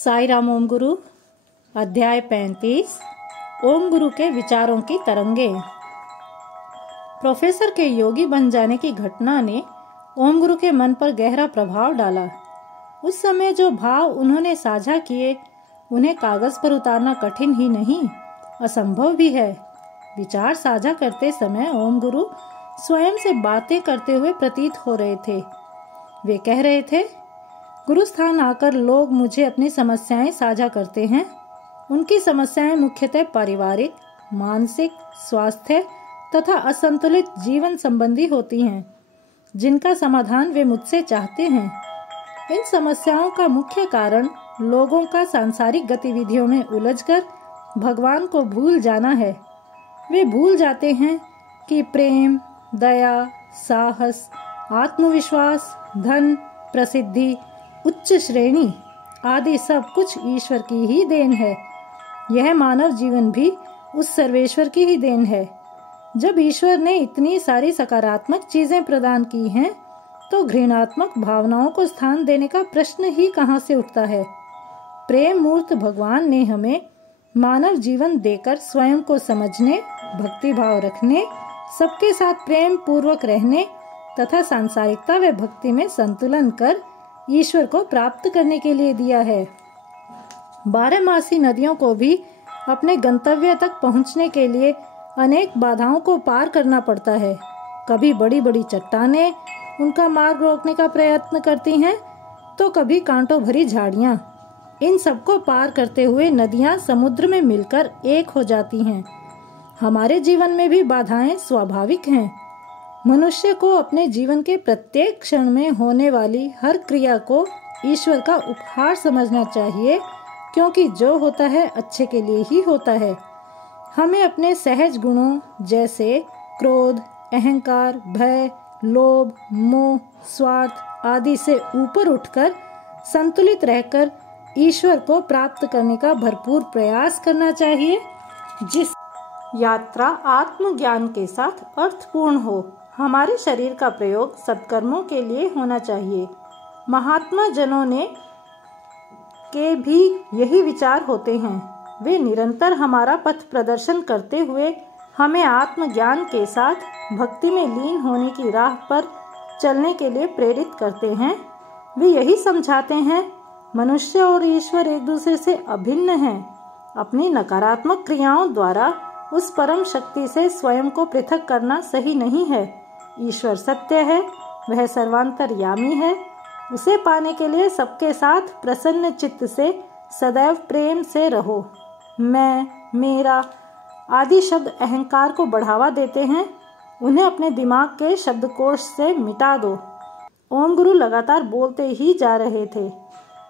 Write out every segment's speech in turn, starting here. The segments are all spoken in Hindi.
साई राम ओम गुरु अध्याय 35 ओम गुरु के विचारों की तरंगे। प्रोफेसर के योगी बन जाने की घटना ने ओम गुरु के मन पर गहरा प्रभाव डाला। उस समय जो भाव उन्होंने साझा किए उन्हें कागज पर उतारना कठिन ही नहीं, असंभव भी है। विचार साझा करते समय ओम गुरु स्वयं से बातें करते हुए प्रतीत हो रहे थे। वे कह रहे थे, गुरु स्थान आकर लोग मुझे अपनी समस्याएं साझा करते हैं। उनकी समस्याएं मुख्यतः पारिवारिक, मानसिक, स्वास्थ्य तथा असंतुलित जीवन संबंधी होती हैं, जिनका समाधान वे मुझसे चाहते हैं। इन समस्याओं का मुख्य कारण लोगों का सांसारिक गतिविधियों में उलझकर भगवान को भूल जाना है। वे भूल जाते हैं कि प्रेम, दया, साहस, आत्मविश्वास, धन, प्रसिद्धि, उच्च श्रेणी आदि सब कुछ ईश्वर की ही देन है। यह मानव जीवन भी उस सर्वेश्वर की ही देन है। जब ईश्वर ने इतनी सारी सकारात्मक चीजें प्रदान की हैं, तो घृणात्मक भावनाओं को स्थान देने का प्रश्न ही कहां से उठता है। प्रेम मूर्त भगवान ने हमें मानव जीवन देकर स्वयं को समझने, भक्ति भाव रखने, सबके साथ प्रेम पूर्वक रहने तथा सांसारिकता व भक्ति में संतुलन कर ईश्वर को प्राप्त करने के लिए दिया है। 12मासी नदियों को भी अपने गंतव्य तक पहुंचने के लिए अनेक बाधाओं को पार करना पड़ता है। कभी बड़ी बड़ी चट्टानें उनका मार्ग रोकने का प्रयत्न करती हैं, तो कभी कांटों भरी झाड़ियां। इन सबको पार करते हुए नदियां समुद्र में मिलकर एक हो जाती हैं। हमारे जीवन में भी बाधाएं स्वाभाविक हैं। मनुष्य को अपने जीवन के प्रत्येक क्षण में होने वाली हर क्रिया को ईश्वर का उपहार समझना चाहिए, क्योंकि जो होता है अच्छे के लिए ही होता है। हमें अपने सहज गुणों जैसे क्रोध, अहंकार, भय, लोभ, मोह, स्वार्थ आदि से ऊपर उठकर संतुलित रहकर ईश्वर को प्राप्त करने का भरपूर प्रयास करना चाहिए, जिस यात्रा आत्मज्ञान के साथ अर्थपूर्ण हो। हमारे शरीर का प्रयोग सत्कर्मों के लिए होना चाहिए। महात्मा जनों ने के भी यही विचार होते हैं। वे निरंतर हमारा पथ प्रदर्शन करते हुए हमें आत्मज्ञान के साथ भक्ति में लीन होने की राह पर चलने के लिए प्रेरित करते हैं। वे यही समझाते हैं, मनुष्य और ईश्वर एक दूसरे से अभिन्न हैं। अपनी नकारात्मक क्रियाओं द्वारा उस परम शक्ति से स्वयं को पृथक करना सही नहीं है। ईश्वर सत्य है, वह सर्वांतर्यामी है। उसे पाने के लिए सबके साथ प्रसन्न चित्त से सदैव प्रेम से रहो। मैं, मेरा आदि शब्द अहंकार को बढ़ावा देते हैं। उन्हें अपने दिमाग के शब्दकोश से मिटा दो। ओम गुरु लगातार बोलते ही जा रहे थे।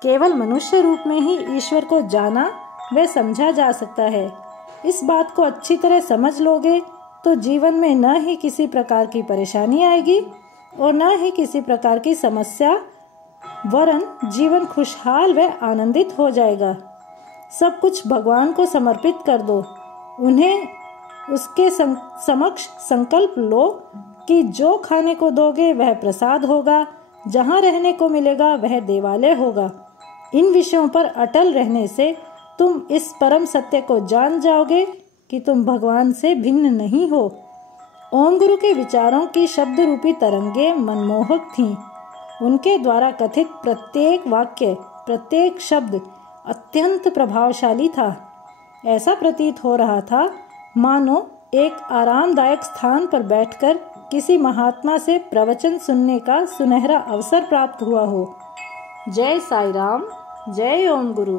केवल मनुष्य रूप में ही ईश्वर को जाना व समझा जा सकता है। इस बात को अच्छी तरह समझ लोगे तो जीवन में न ही किसी प्रकार की परेशानी आएगी और न ही किसी प्रकार की समस्या, वरन जीवन खुशहाल व आनंदित हो जाएगा। सब कुछ भगवान को समर्पित कर दो। उन्हें उसके समक्ष संकल्प लो कि जो खाने को दोगे वह प्रसाद होगा, जहाँ रहने को मिलेगा वह देवालय होगा। इन विषयों पर अटल रहने से तुम इस परम सत्य को जान जाओगे कि तुम भगवान से भिन्न नहीं हो। ओम गुरु के विचारों की शब्द रूपी तरंगे मनमोहक थीं। उनके द्वारा कथित प्रत्येक वाक्य, प्रत्येक शब्द अत्यंत प्रभावशाली था। ऐसा प्रतीत हो रहा था मानो एक आरामदायक स्थान पर बैठकर किसी महात्मा से प्रवचन सुनने का सुनहरा अवसर प्राप्त हुआ हो। जय साई राम, जय ओम गुरु।